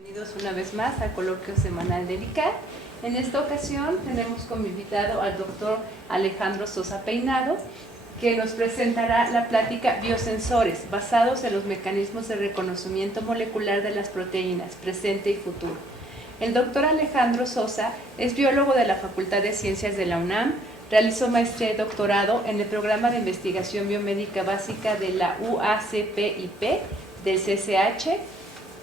Bienvenidos una vez más al coloquio semanal de ICAT. En esta ocasión tenemos como invitado al doctor Alejandro Sosa Peinado, que nos presentará la plática Biosensores, basados en los mecanismos de reconocimiento molecular de las proteínas, presente y futuro. El doctor Alejandro Sosa es biólogo de la Facultad de Ciencias de la UNAM, realizó maestría y doctorado en el programa de investigación biomédica básica de la UACPIP del CCH,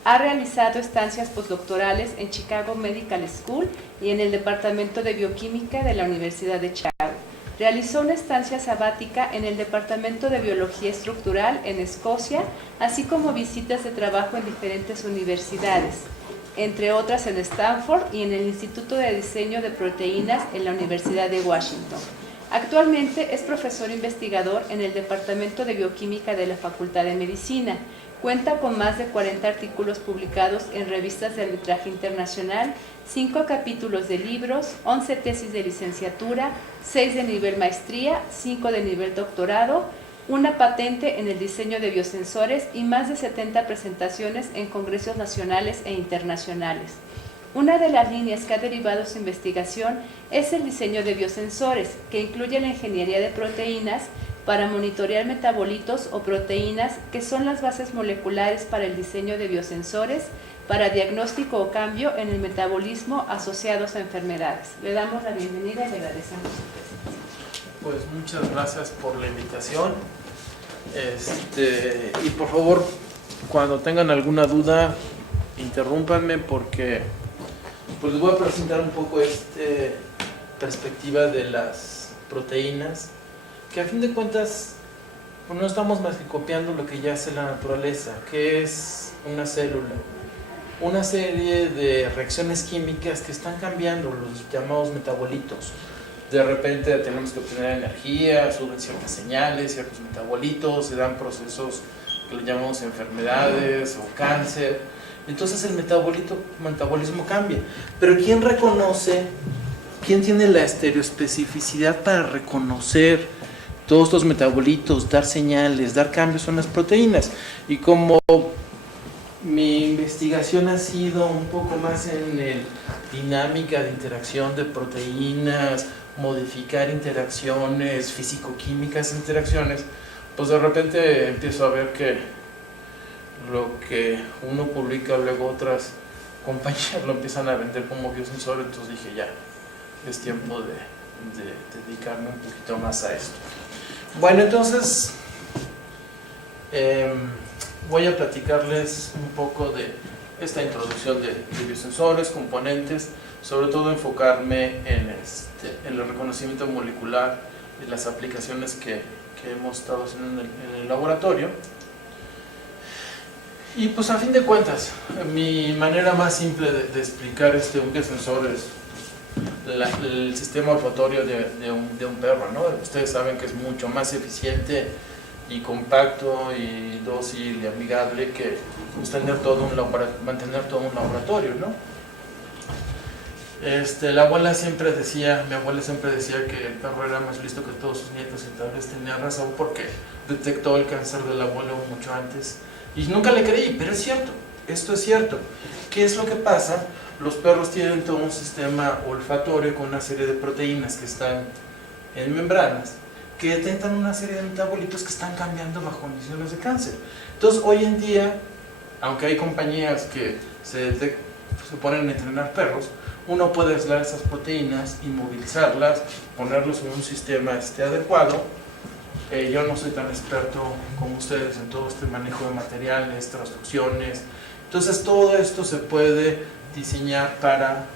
ha realizado estancias postdoctorales en Chicago Medical School y en el Departamento de Bioquímica de la Universidad de Chicago. Realizó una estancia sabática en el Departamento de Biología Estructural en Escocia, así como visitas de trabajo en diferentes universidades, entre otras en Stanford y en el Instituto de Diseño de Proteínas en la Universidad de Washington. Actualmente es profesor investigador en el Departamento de Bioquímica de la Facultad de Medicina. Cuenta con más de 40 artículos publicados en revistas de arbitraje internacional, 5 capítulos de libros, 11 tesis de licenciatura, 6 de nivel maestría, 5 de nivel doctorado, una patente en el diseño de biosensores y más de 70 presentaciones en congresos nacionales e internacionales. Una de las líneas que ha derivado su investigación es el diseño de biosensores, que incluye la ingeniería de proteínas para monitorear metabolitos o proteínas que son las bases moleculares para el diseño de biosensores para diagnóstico o cambio en el metabolismo asociados a enfermedades. Le damos la bienvenida y le agradecemos su presencia. Pues muchas gracias por la invitación. Y por favor, cuando tengan alguna duda, interrúmpanme porque pues les voy a presentar un poco perspectiva de las proteínas, que a fin de cuentas pues no estamos más que copiando lo que ya hace la naturaleza, que es una célula, una serie de reacciones químicas que están cambiando los llamados metabolitos. De repente tenemos que obtener energía, suben ciertas señales, ciertos metabolitos, se dan procesos que le llamamos enfermedades o cáncer. Entonces el metabolismo cambia. Pero ¿quién reconoce, quién tiene la estereoespecificidad para reconocer todos estos metabolitos, dar señales, dar cambios? Son las proteínas. Y como mi investigación ha sido un poco más en dinámica de interacción de proteínas, modificar interacciones, físico-químicas interacciones, pues de repente empiezo a ver que lo que uno publica, luego otras compañías lo empiezan a vender como biosensor. Entonces dije, ya, es tiempo de dedicarme un poquito más a esto. Bueno, entonces voy a platicarles un poco de esta introducción de biosensores, componentes, sobre todo enfocarme en el reconocimiento molecular y las aplicaciones que hemos estado haciendo en el laboratorio. Y pues a fin de cuentas, mi manera más simple de explicar un biosensor es el sistema olfatorio de un perro, ¿no? Ustedes saben que es mucho más eficiente y compacto y dócil y amigable que pues, mantener todo un laboratorio, ¿no? Mi abuela siempre decía que el perro era más listo que todos sus nietos, y tal vez tenía razón porque detectó el cáncer del abuelo mucho antes. Y nunca le creí, pero es cierto, esto es cierto. ¿Qué es lo que pasa? Los perros tienen todo un sistema olfatorio con una serie de proteínas que están en membranas que detectan una serie de metabolitos que están cambiando bajo condiciones de cáncer. Entonces, hoy en día, aunque hay compañías que se ponen a entrenar perros, uno puede aislar esas proteínas, inmovilizarlas, ponerlos en un sistema adecuado. Yo no soy tan experto como ustedes en todo este manejo de materiales, transducciones. Entonces todo esto se puede diseñar para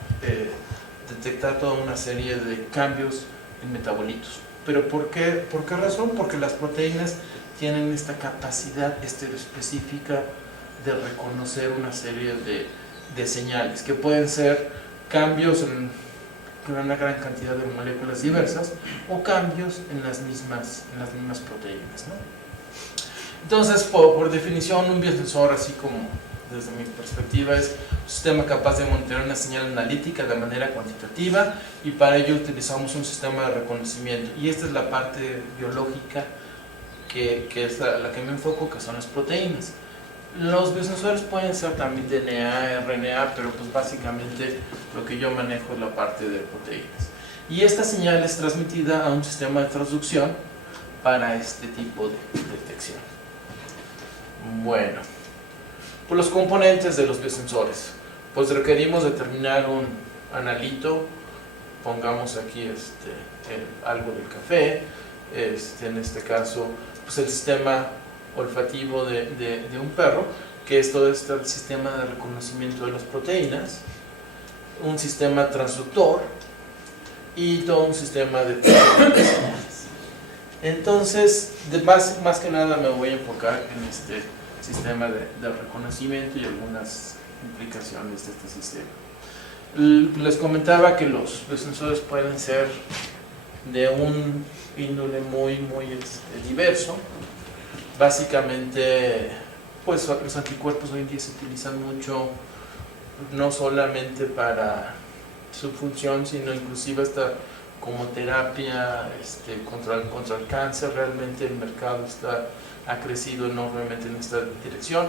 detectar toda una serie de cambios en metabolitos. ¿Pero por qué razón? Porque las proteínas tienen esta capacidad estereoespecífica de reconocer una serie de señales, que pueden ser cambios en una gran cantidad de moléculas diversas o cambios en las mismas proteínas, ¿no? Entonces, por definición, un biosensor, así como desde mi perspectiva, es un sistema capaz de monitorear una señal analítica de manera cuantitativa, y para ello utilizamos un sistema de reconocimiento. Y esta es la parte biológica que es la que me enfoco, que son las proteínas. Los biosensores pueden ser también DNA, RNA, pero pues básicamente lo que yo manejo es la parte de proteínas. Y esta señal es transmitida a un sistema de transducción para este tipo de detección. Bueno, pues los componentes de los biosensores. Pues requerimos determinar un analito, pongamos aquí algo del café, en este caso pues el sistema olfativo de un perro, que es todo este sistema de reconocimiento de las proteínas, un sistema transductor y todo un sistema de señales. Entonces, más que nada me voy a enfocar en este sistema de reconocimiento y algunas implicaciones de este sistema. Les comentaba que los sensores pueden ser de un índole muy diverso. Básicamente, pues los anticuerpos hoy en día se utilizan mucho, no solamente para su función, sino inclusive hasta como terapia contra el cáncer. Realmente el mercado ha crecido enormemente en esta dirección.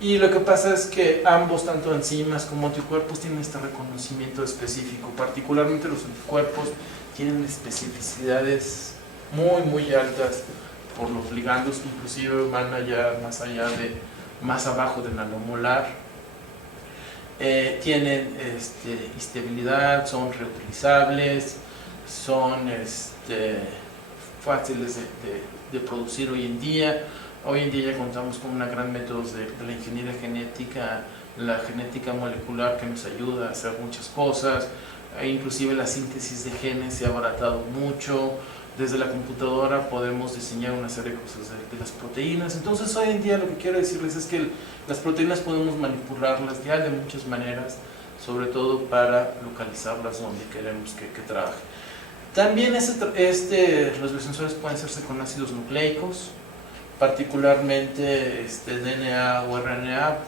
Y lo que pasa es que ambos, tanto enzimas como anticuerpos, tienen este reconocimiento específico. Particularmente los anticuerpos tienen especificidades muy altas por los ligandos, que inclusive van más abajo de nanomolar. Tienen estabilidad, son reutilizables, son fáciles de producir hoy en día. Hoy en día ya contamos con una gran método de la ingeniería genética, la genética molecular, que nos ayuda a hacer muchas cosas. Inclusive la síntesis de genes se ha abaratado mucho. Desde la computadora podemos diseñar una serie de cosas de las proteínas. Entonces hoy en día lo que quiero decirles es que las proteínas podemos manipularlas ya de muchas maneras, sobre todo para localizarlas donde queremos que trabaje. También los biosensores pueden hacerse con ácidos nucleicos, particularmente DNA o RNA.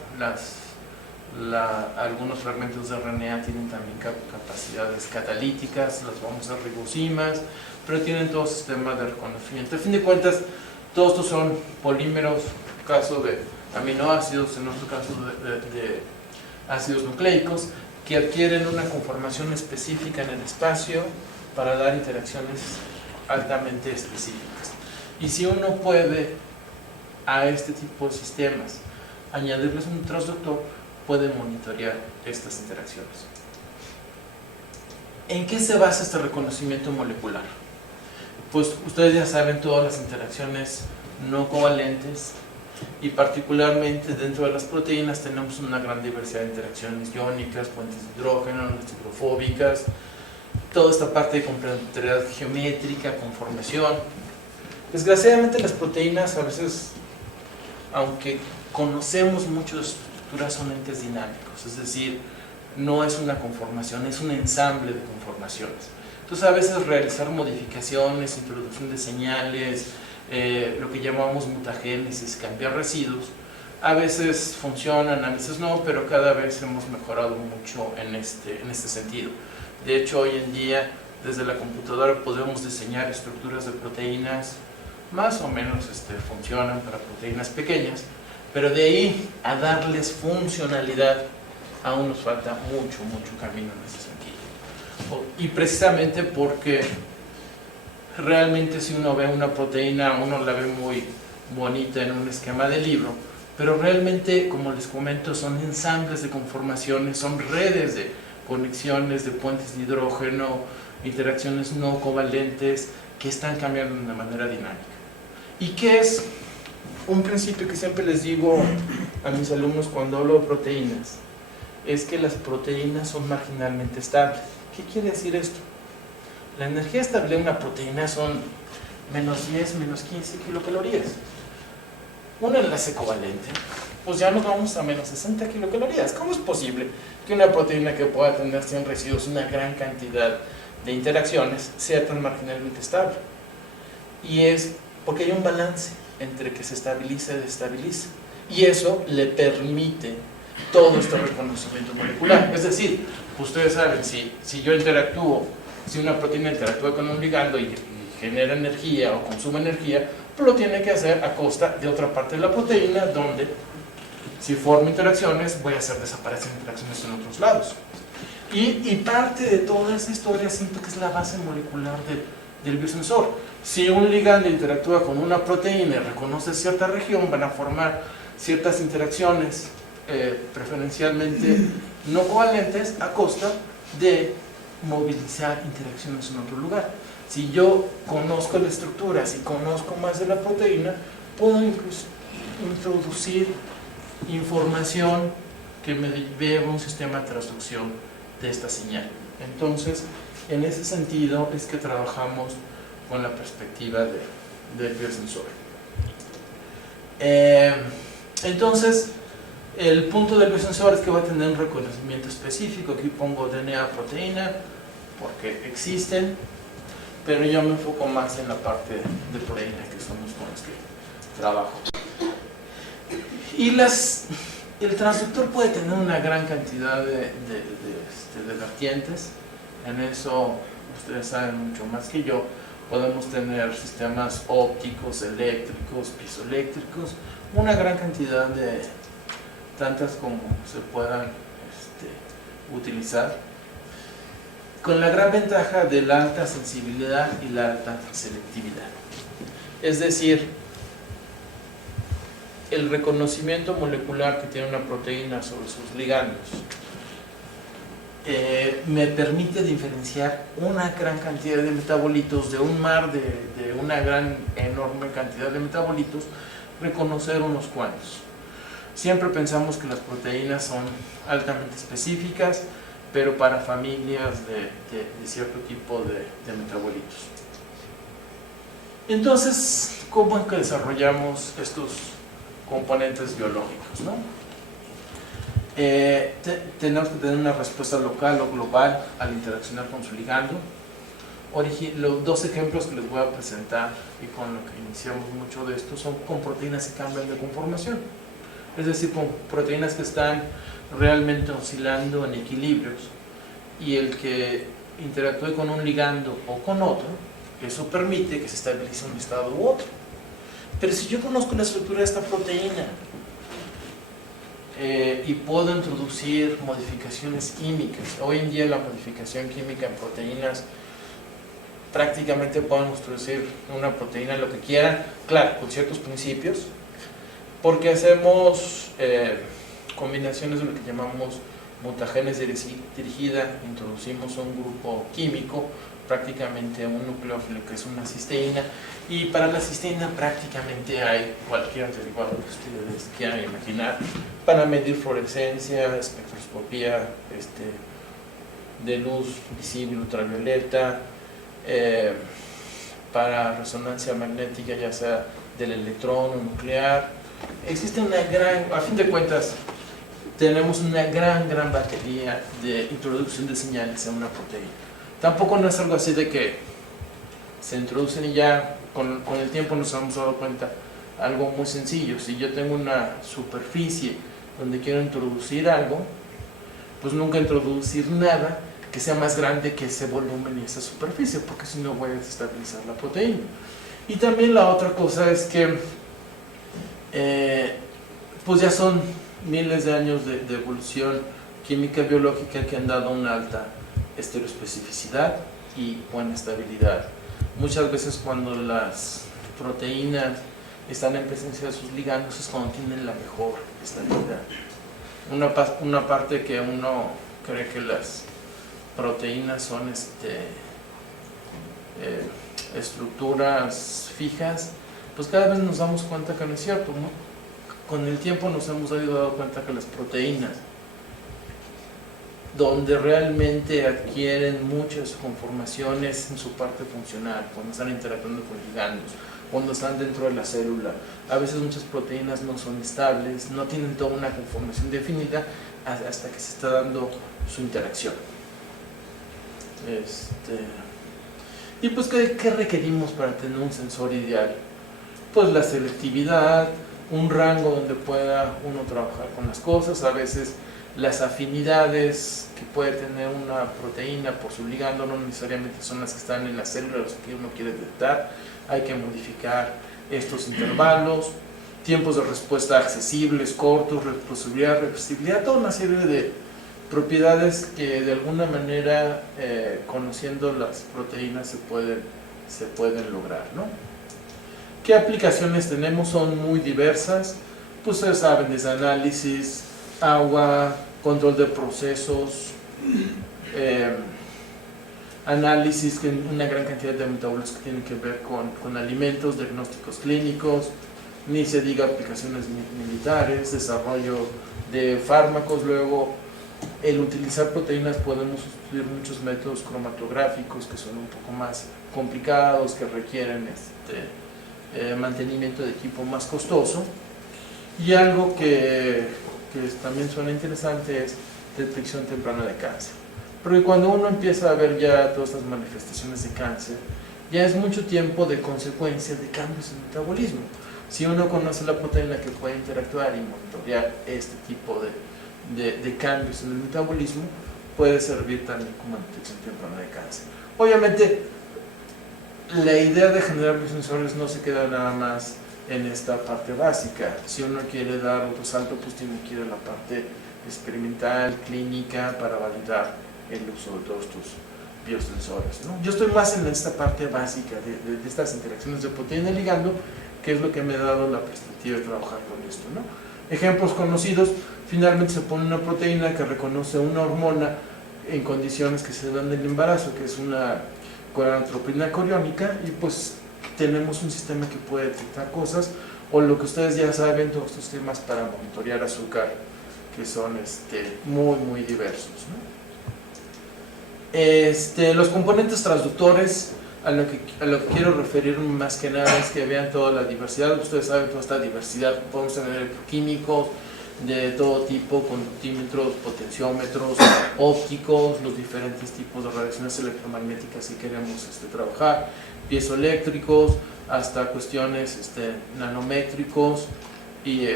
Algunos fragmentos de RNA tienen también capacidades catalíticas, las famosas ribosimas, pero tienen todo sistema de reconocimiento. A fin de cuentas, todos estos son polímeros, caso de aminoácidos, en otro caso de ácidos nucleicos, que adquieren una conformación específica en el espacio para dar interacciones altamente específicas. Y si uno puede a este tipo de sistemas añadirles un transductor, puede monitorear estas interacciones. ¿En qué se basa este reconocimiento molecular? Pues ustedes ya saben todas las interacciones no covalentes, y particularmente dentro de las proteínas tenemos una gran diversidad de interacciones iónicas, puentes de hidrógeno, hidrofóbicas, toda esta parte de complementariedad geométrica, conformación. Desgraciadamente las proteínas a veces, aunque conocemos mucho de sus estructuras, son entes dinámicos, es decir, no es una conformación, es un ensamble de conformaciones. Entonces a veces realizar modificaciones, introducción de señales, lo que llamamos mutagénesis, cambiar residuos, a veces funcionan, a veces no, pero cada vez hemos mejorado mucho en este sentido. De hecho, hoy en día, desde la computadora podemos diseñar estructuras de proteínas, más o menos funcionan para proteínas pequeñas, pero de ahí a darles funcionalidad, aún nos falta mucho camino en ese sentido. Y precisamente porque realmente si uno ve una proteína, uno la ve muy bonita en un esquema de libro, pero realmente, como les comento, son ensambles de conformaciones, son redes de conexiones, de puentes de hidrógeno, interacciones no covalentes que están cambiando de una manera dinámica. ¿Y qué es un principio que siempre les digo a mis alumnos cuando hablo de proteínas? Es que las proteínas son marginalmente estables. ¿Qué quiere decir esto? La energía estable de una proteína son menos 10, menos 15 kilocalorías. Un enlace covalente, pues ya nos vamos a menos 60 kilocalorías. ¿Cómo es posible que una proteína que pueda tener 100 residuos, una gran cantidad de interacciones, sea tan marginalmente estable? Y es porque hay un balance entre que se estabiliza y desestabiliza. Y eso le permite todo este reconocimiento molecular. Es decir, ustedes saben, si yo interactúo, si una proteína interactúa con un ligando y genera energía o consume energía, pues lo tiene que hacer a costa de otra parte de la proteína donde Si formo interacciones, voy a hacer desaparecer interacciones en otros lados. Y parte de toda esa historia siento que es la base molecular del biosensor. Si un ligando interactúa con una proteína y reconoce cierta región, van a formar ciertas interacciones preferencialmente no covalentes a costa de movilizar interacciones en otro lugar. Si yo conozco la estructura, si conozco más de la proteína, puedo incluso introducir información que me lleve a un sistema de transducción de esta señal. Entonces, en ese sentido es que trabajamos con la perspectiva del biosensor. Entonces, el punto del biosensor es que va a tener un reconocimiento específico. Aquí pongo DNA, proteína, porque existen, pero yo me enfoco más en la parte de proteína, que son los con los que trabajo. Y el transductor puede tener una gran cantidad de vertientes. En eso ustedes saben mucho más que yo. Podemos tener sistemas ópticos, eléctricos, piezoeléctricos, una gran cantidad de tantas como se puedan utilizar, con la gran ventaja de la alta sensibilidad y la alta selectividad. Es decir, el reconocimiento molecular que tiene una proteína sobre sus ligandos me permite diferenciar una gran cantidad de metabolitos de un mar de una gran, enorme cantidad de metabolitos, reconocer unos cuantos. Siempre pensamos que las proteínas son altamente específicas, pero para familias de cierto tipo de metabolitos. Entonces, ¿cómo es que desarrollamos estos componentes biológicos, ¿no? Tenemos que tener una respuesta local o global al interaccionar con su ligando. Los dos ejemplos que les voy a presentar y con lo que iniciamos mucho de esto son con proteínas que cambian de conformación, es decir, con proteínas que están realmente oscilando en equilibrios, y el que interactúe con un ligando o con otro, eso permite que se estabilice un estado u otro. Pero si yo conozco la estructura de esta proteína y puedo introducir modificaciones químicas, hoy en día la modificación química en proteínas prácticamente pueden introducir una proteína lo que quieran, claro, con ciertos principios, porque hacemos combinaciones de lo que llamamos mutagénesis dirigida, introducimos un grupo químico, prácticamente un nucleófilo que es una cisteína, y para la cisteína prácticamente hay cualquier derivado que ustedes quieran imaginar para medir fluorescencia, espectroscopía de luz visible ultravioleta, para resonancia magnética ya sea del electrón o nuclear. Existe una gran, a fin de cuentas tenemos una gran batería de introducción de señales a una proteína. Tampoco no es algo así de que se introducen y ya con el tiempo nos hemos dado cuenta. Algo muy sencillo: si yo tengo una superficie donde quiero introducir algo, pues nunca introducir nada que sea más grande que ese volumen y esa superficie, porque si no voy a desestabilizar la proteína. Y también la otra cosa es que pues ya son miles de años de evolución química biológica que han dado una alta estereoespecificidad y buena estabilidad. Muchas veces cuando las proteínas están en presencia de sus ligandos es cuando tienen la mejor estabilidad. Una parte que uno cree que las proteínas son estructuras fijas, pues cada vez nos damos cuenta que no es cierto, ¿no? Con el tiempo nos hemos dado cuenta que las proteínas, donde realmente adquieren muchas conformaciones en su parte funcional, cuando están interactuando con ligandos, cuando están dentro de la célula, a veces muchas proteínas no son estables, no tienen toda una conformación definida hasta que se está dando su interacción. Y pues, ¿qué requerimos para tener un sensor ideal? Pues la selectividad, un rango donde pueda uno trabajar con las cosas. A veces las afinidades que puede tener una proteína por su ligando no necesariamente son las que están en las células que uno quiere detectar. Hay que modificar estos intervalos. tiempos de respuesta accesibles, cortos, reversibilidad, toda una serie de propiedades que de alguna manera, conociendo las proteínas, se pueden lograr, ¿no? ¿Qué aplicaciones tenemos? Son muy diversas, pues ustedes saben, desde análisis, agua, control de procesos, análisis, una gran cantidad de metabolitos que tienen que ver con alimentos, diagnósticos clínicos, ni se diga aplicaciones militares, desarrollo de fármacos. Luego, el utilizar proteínas, podemos sustituir muchos métodos cromatográficos que son un poco más complicados, que requieren mantenimiento de equipo más costoso. Y algo que también suena interesante es detección temprana de cáncer. Porque cuando uno empieza a ver ya todas estas manifestaciones de cáncer, ya es mucho tiempo de consecuencia de cambios en el metabolismo. Si uno conoce la proteína que puede interactuar y monitorear este tipo de cambios en el metabolismo, puede servir también como detección temprana de cáncer. Obviamente, la idea de generar biosensores no se queda nada más en esta parte básica. Si uno quiere dar otro salto, pues tiene que ir a la parte experimental, clínica, para validar el uso de todos estos biosensores, ¿no? Yo estoy más en esta parte básica de estas interacciones de proteína y ligando, que es lo que me ha dado la perspectiva de trabajar con esto, ¿no? Ejemplos conocidos: finalmente se pone una proteína que reconoce una hormona en condiciones que se dan en el embarazo, que es una gonadotropina coriónica, y pues tenemos un sistema que puede detectar cosas, o lo que ustedes ya saben, todos estos temas para monitorear azúcar, que son muy, muy diversos, ¿no? Los componentes transductores, a lo que quiero referirme más que nada es que vean toda la diversidad. Ustedes saben toda esta diversidad, podemos tener químicos de todo tipo, conductímetros, potenciómetros, ópticos, los diferentes tipos de radiaciones electromagnéticas que queremos trabajar, piezoeléctricos, hasta cuestiones nanométricos, y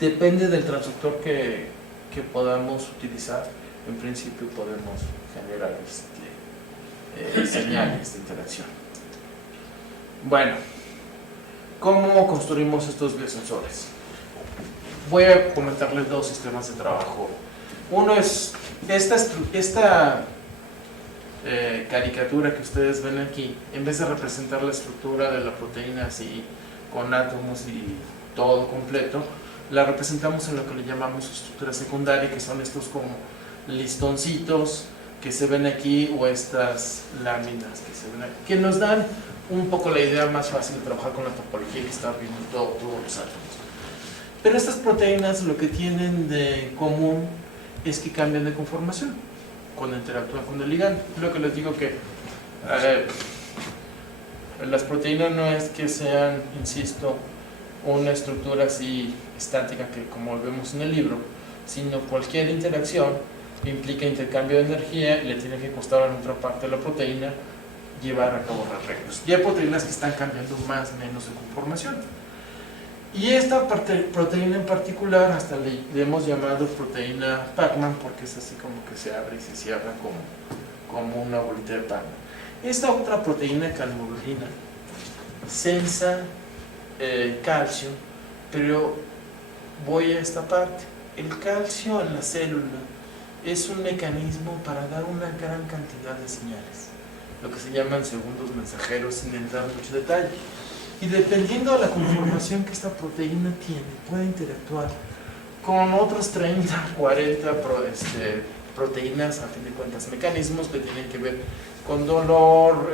depende del transductor que podamos utilizar. En principio podemos generar señales de interacción. Bueno, ¿cómo construimos estos biosensores? Voy a comentarles dos sistemas de trabajo. Uno es esta caricatura que ustedes ven aquí. En vez de representar la estructura de la proteína así con átomos y todo completo, la representamos en lo que le llamamos estructura secundaria, que son estos como listoncitos que se ven aquí, o estas láminas que se ven aquí, que nos dan un poco la idea más fácil de trabajar con la topología que está viendo todos los átomos. Pero estas proteínas lo que tienen de común es que cambian de conformación cuando interactúan con el ligando. Lo que les digo, que las proteínas no es que sean, insisto, una estructura así estática que como vemos en el libro, sino cualquier interacción implica intercambio de energía y le tiene que costar a la otra parte de la proteína llevar a cabo arreglos. Y hay proteínas que están cambiando más o menos de conformación. Y esta proteína en particular hasta le hemos llamado proteína Pac-Man, porque es así como que se abre y se cierra como una bolita de Pac-Man. Esta otra proteína, calhemoglobina, sensa calcio, pero voy a esta parte. El calcio en la célula es un mecanismo para dar una gran cantidad de señales, lo que se llaman segundos mensajeros, sin entrar en mucho detalle. Y dependiendo de la conformación que esta proteína tiene, puede interactuar con otros 30, 40 proteínas, a fin de cuentas, mecanismos que tienen que ver con dolor,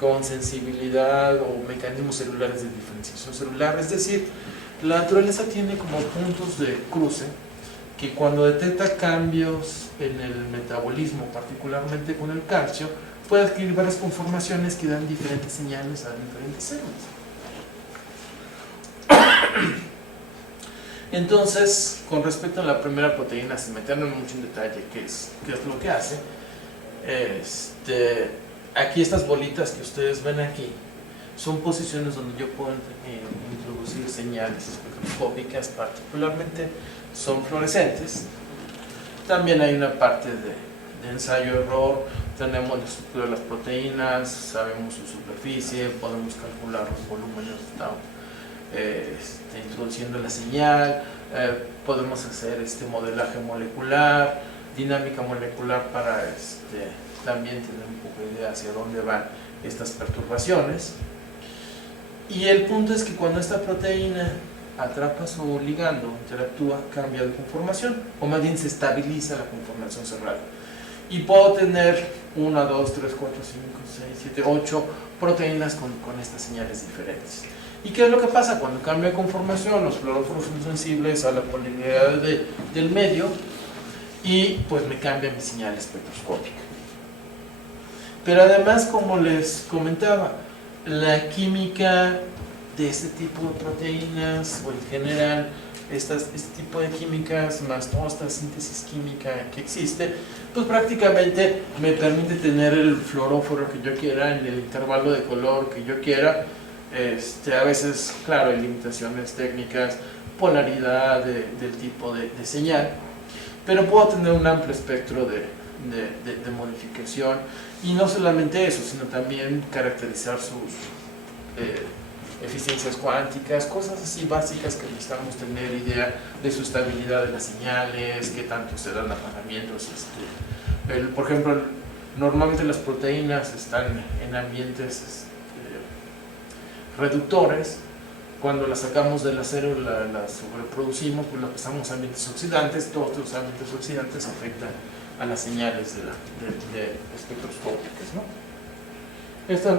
con sensibilidad, o mecanismos celulares de diferenciación celular. Es decir, la naturaleza tiene como puntos de cruce que cuando detecta cambios en el metabolismo, particularmente con el calcio, puede adquirir varias conformaciones que dan diferentes señales a diferentes células. Entonces, con respecto a la primera proteína, sin meternos mucho en detalle qué es lo que hace, aquí estas bolitas que ustedes ven aquí son posiciones donde yo puedo introducir señales espectroscópicas, particularmente son fluorescentes. También hay una parte de ensayo-error, tenemos la estructura de las proteínas, sabemos su superficie, podemos calcular los volúmenes, estamos introduciendo la señal, podemos hacer modelaje molecular, dinámica molecular para también tener un poco de idea hacia dónde van estas perturbaciones. Y el punto es que cuando esta proteína atrapa su ligando, interactúa, cambia de conformación, o más bien se estabiliza la conformación cerrada. Y puedo tener 1, 2, 3, 4, 5, 6, 7, 8 proteínas con estas señales diferentes. ¿Y qué es lo que pasa? Cuando cambia de conformación, los fluoróforos son sensibles a la polaridad del medio y pues me cambia mi señal espectroscópica. Pero además, como les comentaba, la química de este tipo de proteínas, o en general este tipo de químicas, más toda esta síntesis química que existe, pues prácticamente me permite tener el fluoróforo que yo quiera, en el intervalo de color que yo quiera. A veces, claro, hay limitaciones técnicas, polaridad del tipo de señal, pero puedo tener un amplio espectro de modificación, y no solamente eso, sino también caracterizar sus eficiencias cuánticas, cosas así básicas que necesitamos tener idea de su estabilidad de las señales, qué tanto se dan apagamientos. Por ejemplo, normalmente las proteínas están en ambientes reductores. Cuando las sacamos de la célula, las sobreproducimos, pues las pasamos a ambientes oxidantes. Todos los ambientes oxidantes afectan a las señales de espectroscópicas, ¿no?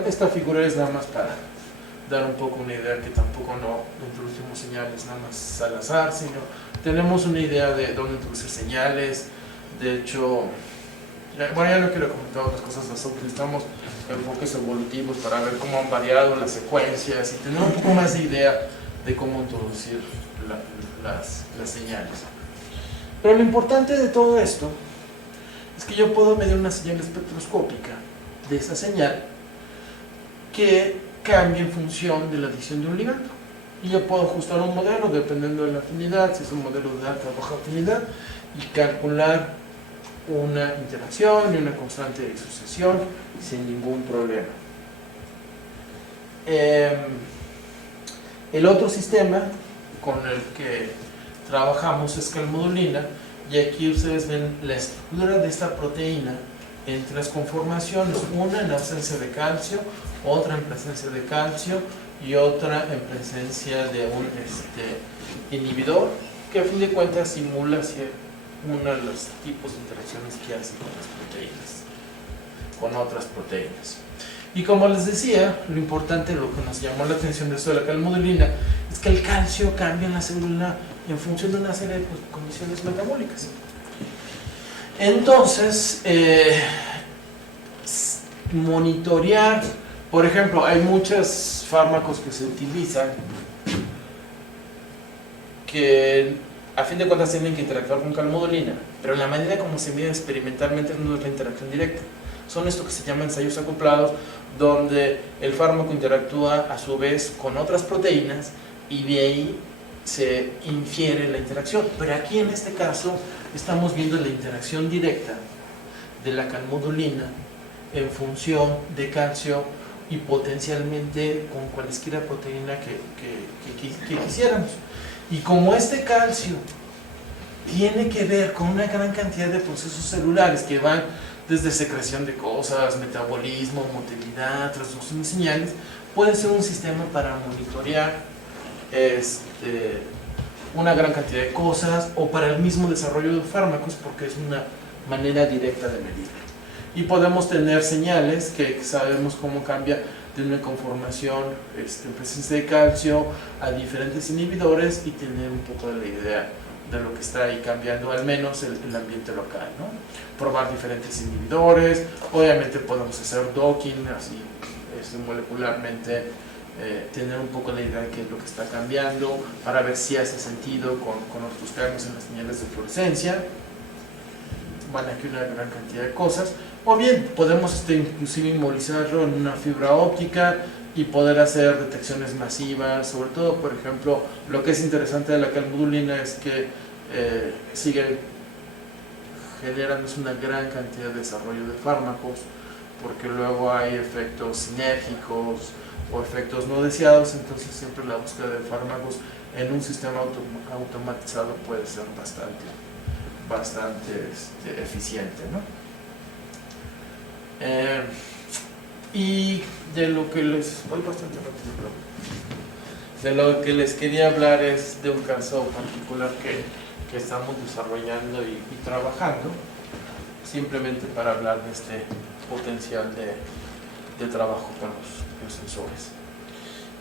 Esta figura es nada más para dar un poco una idea, que tampoco no introducimos señales nada más al azar, sino tenemos una idea de dónde introducir señales. De hecho, ya no quiero comentar otras cosas, utilizamos enfoques evolutivos para ver cómo han variado las secuencias y tener un poco más de idea de cómo introducir las señales. Pero lo importante de todo esto es que yo puedo medir una señal espectroscópica de esa señal que cambia en función de la adición de un ligando. Y yo puedo ajustar un modelo dependiendo de la afinidad, si es un modelo de alta o baja afinidad, y calcular una interacción y una constante de sucesión sin ningún problema. El otro sistema con el que trabajamos es calmodulina, y aquí ustedes ven la estructura de esta proteína en 3 conformaciones: una en ausencia de calcio, otra en presencia de calcio y otra en presencia de un inhibidor, que a fin de cuentas simula uno de los tipos de interacciones que hace con las proteínas, con otras proteínas. Y como les decía, lo importante, lo que nos llamó la atención de esto de la calmodulina, es que el calcio cambia en la célula en función de una serie de condiciones metabólicas. Entonces, monitorear, por ejemplo, hay muchos fármacos que se utilizan que a fin de cuentas tienen que interactuar con calmodulina, pero la manera como se mide experimentalmente no es la interacción directa. Son esto que se llama ensayos acoplados, donde el fármaco interactúa a su vez con otras proteínas y de ahí se infiere la interacción. Pero aquí en este caso estamos viendo la interacción directa de la calmodulina en función de calcio y potencialmente con cualesquiera proteína que quisiéramos. Y como este calcio tiene que ver con una gran cantidad de procesos celulares que van desde secreción de cosas, metabolismo, motilidad, transducción de señales, puede ser un sistema para monitorear una gran cantidad de cosas, o para el mismo desarrollo de fármacos, porque es una manera directa de medirlo. Y podemos tener señales que sabemos cómo cambia de una conformación en presencia de calcio a diferentes inhibidores, y tener un poco de la idea de lo que está ahí cambiando, al menos el ambiente local, ¿no? Probar diferentes inhibidores. Obviamente podemos hacer docking así molecularmente, tener un poco la idea de qué es lo que está cambiando, para ver si hace sentido con nuestros cambios en las señales de fluorescencia. Van aquí una gran cantidad de cosas. O bien podemos inclusive inmovilizarlo en una fibra óptica y poder hacer detecciones masivas. Sobre todo, por ejemplo, lo que es interesante de la calmodulina es que sigue generan es una gran cantidad de desarrollo de fármacos, porque luego hay efectos sinérgicos o efectos no deseados, entonces siempre la búsqueda de fármacos en un sistema automatizado puede ser bastante eficiente, ¿no? Y de lo que les quería hablar es de un caso particular que estamos desarrollando y trabajando, simplemente para hablar de este potencial de trabajo con los sensores.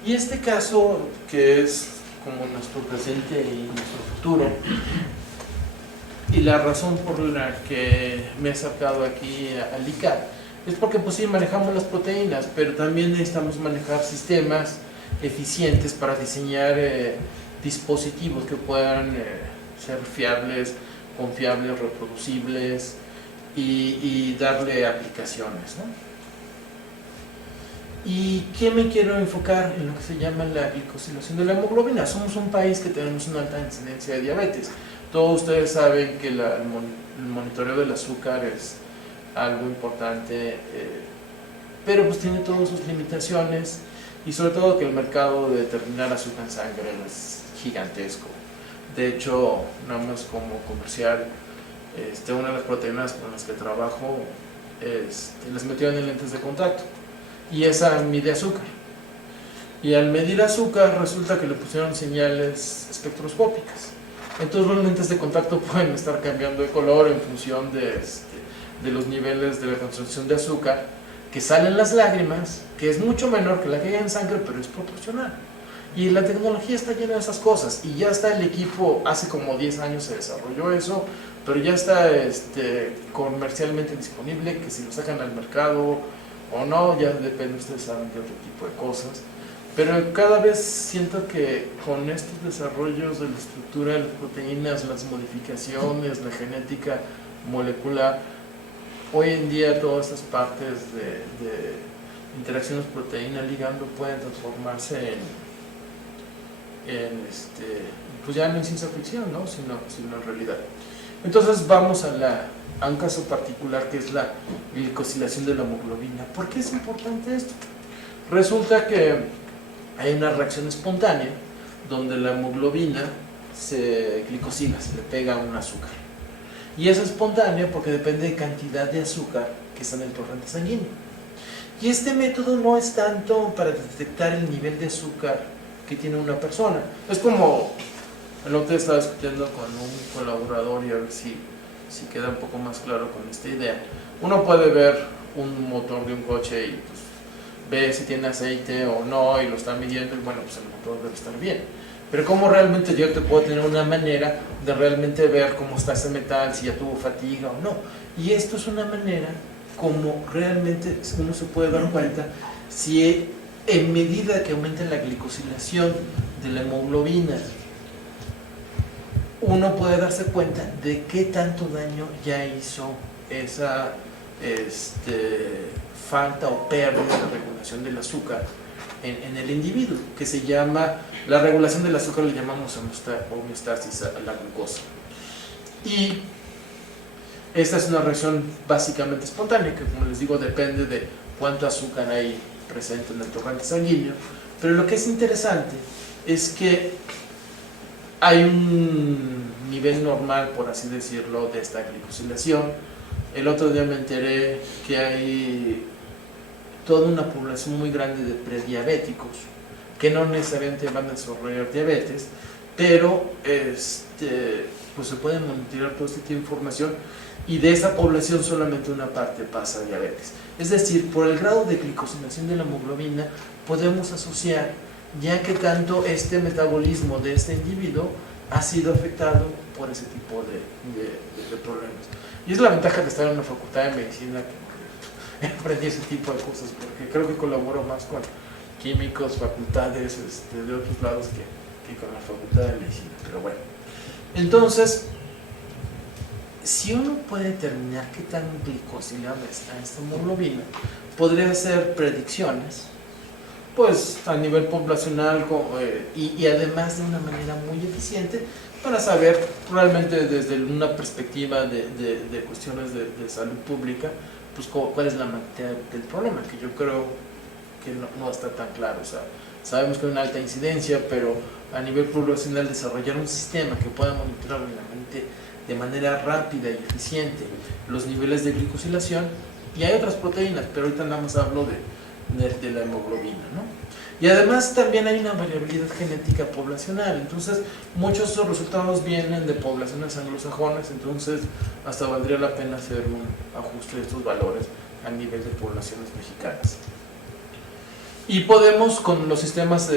Y este caso, que es como nuestro presente y nuestro futuro, y la razón por la que me he acercado aquí al ICAT es porque pues sí manejamos las proteínas, pero también necesitamos manejar sistemas eficientes para diseñar dispositivos que puedan ser fiables, confiables, reproducibles y darle aplicaciones, ¿no? ¿Y qué me quiero enfocar? En lo que se llama la glicosilación de la hemoglobina. Somos un país que tenemos una alta incidencia de diabetes. Todos ustedes saben que el monitoreo del azúcar es algo importante, pero pues tiene todas sus limitaciones, y sobre todo que el mercado de determinar azúcar en sangre es gigantesco. De hecho, nada más como comercial, una de las proteínas con las que trabajo las metieron en lentes de contacto, y esa mide azúcar, y al medir azúcar resulta que le pusieron señales espectroscópicas. Entonces los lentes de contacto pueden estar cambiando de color en función de los niveles de la concentración de azúcar que sale en las lágrimas, que es mucho menor que la que hay en sangre, pero es proporcional. Y la tecnología está llena de esas cosas, y ya está el equipo, hace como 10 años se desarrolló eso, pero ya está comercialmente disponible, que si lo sacan al mercado o no, ya depende, ustedes saben, de otro tipo de cosas. Pero cada vez siento que con estos desarrollos de la estructura de las proteínas, las modificaciones, la genética molecular, hoy en día todas estas partes de interacciones proteína-ligando pueden transformarse pues ya no en ciencia ficción, ¿no? sino en realidad. Entonces vamos a un caso particular, que es la glicosilación de la hemoglobina. ¿Por qué es importante esto? Resulta que hay una reacción espontánea donde la hemoglobina se glicosila, se le pega a un azúcar. Y es espontánea porque depende de cantidad de azúcar que está en el torrente sanguíneo. Y este método no es tanto para detectar el nivel de azúcar que tiene una persona. Es como el otro día estaba discutiendo con un colaborador, y a ver si queda un poco más claro con esta idea. Uno puede ver un motor de un coche y pues ve si tiene aceite o no, y lo está midiendo, y bueno, pues el motor debe estar bien. Pero ¿cómo realmente yo te puedo tener una manera de realmente ver cómo está ese metal, si ya tuvo fatiga o no? Y esto es una manera como realmente uno se puede dar cuenta si en medida que aumenta la glicosilación de la hemoglobina, uno puede darse cuenta de qué tanto daño ya hizo esa falta o pérdida de regulación del azúcar en el individuo, que se llama, la regulación del azúcar le llamamos homeostasis a la glucosa. Y esta es una reacción básicamente espontánea, que como les digo depende de cuánto azúcar hay presente en el torrente sanguíneo. Pero lo que es interesante es que hay un nivel normal, por así decirlo, de esta glicosilación. El otro día me enteré que hay toda una población muy grande de prediabéticos que no necesariamente van a desarrollar diabetes, pero pues se puede monitorear todo este tipo de información, y de esa población solamente una parte pasa a diabetes. Es decir, por el grado de glicosilación de la hemoglobina podemos asociar ya que tanto este metabolismo de este individuo ha sido afectado por ese tipo de problemas. Y es la ventaja de estar en una facultad de medicina, que aprendí ese tipo de cosas, porque creo que colaboro más con químicos, facultades de otros lados que con la facultad de medicina. Pero bueno, entonces, si uno puede determinar qué tan glicosilada está esta hemoglobina, podría hacer predicciones pues a nivel poblacional y además de una manera muy eficiente para saber realmente desde una perspectiva de cuestiones de salud pública, pues cuál es la magnitud del problema, que yo creo que no está tan claro. O sea, sabemos que hay una alta incidencia, pero a nivel poblacional desarrollar un sistema que pueda monitorar de manera rápida y eficiente los niveles de glicosilación, y hay otras proteínas, pero ahorita nada más hablo de la hemoglobina, ¿no? Y además también hay una variabilidad genética poblacional, entonces muchos de esos resultados vienen de poblaciones anglosajonas, entonces hasta valdría la pena hacer un ajuste de estos valores a nivel de poblaciones mexicanas. Y podemos, con los sistemas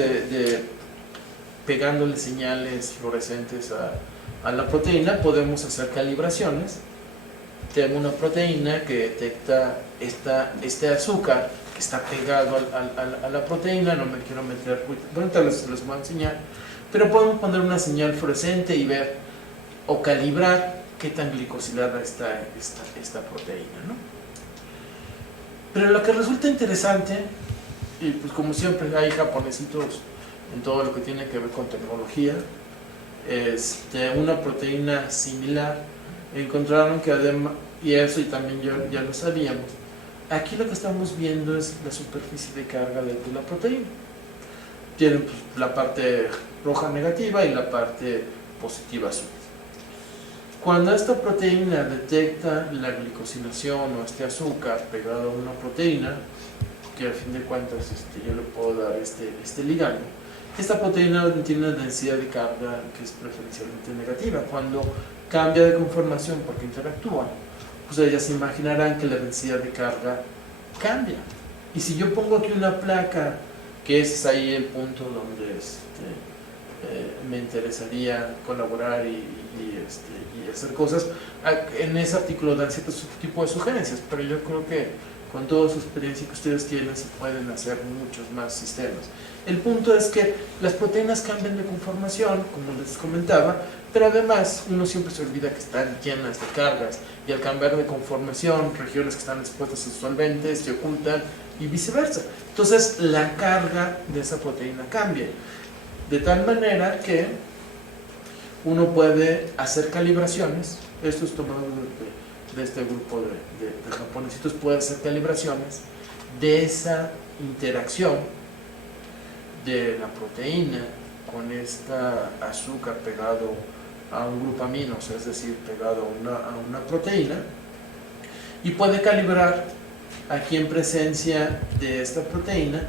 pegándole señales fluorescentes a la proteína, podemos hacer calibraciones. Tengo una proteína que detecta este azúcar que está pegado a la proteína, no me quiero meter, ahorita les voy a enseñar, pero podemos poner una señal fluorescente y ver o calibrar qué tan glicosilada está esta proteína, ¿no? Pero lo que resulta interesante, y pues como siempre hay japonesitos en todo lo que tiene que ver con tecnología, una proteína similar, encontraron que además, y eso y también ya lo sabíamos, aquí lo que estamos viendo es la superficie de carga de la proteína. Tienen pues, la parte roja negativa y la parte positiva azul. Cuando esta proteína detecta la glicosilación o este azúcar pegado a una proteína, que al fin de cuentas yo le puedo dar este ligando, esta proteína tiene una densidad de carga que es preferencialmente negativa. Cuando cambia de conformación porque interactúan, pues ellas se imaginarán que la densidad de carga cambia. Y si yo pongo aquí una placa, que es ahí el punto donde me interesaría colaborar y hacer cosas, en ese artículo dan cierto tipo de sugerencias, pero yo creo que con toda su experiencia que ustedes tienen se pueden hacer muchos más sistemas. El punto es que las proteínas cambian de conformación, como les comentaba, pero además uno siempre se olvida que están llenas de cargas, y al cambiar de conformación, regiones que están expuestas a solventes se ocultan y viceversa. Entonces la carga de esa proteína cambia, de tal manera que uno puede hacer calibraciones. Esto es tomado de este grupo de japonesitos, puede hacer calibraciones de esa interacción de la proteína con esta azúcar pegado a un grupamino, o sea, es decir, pegado a una proteína, y puede calibrar aquí en presencia de esta proteína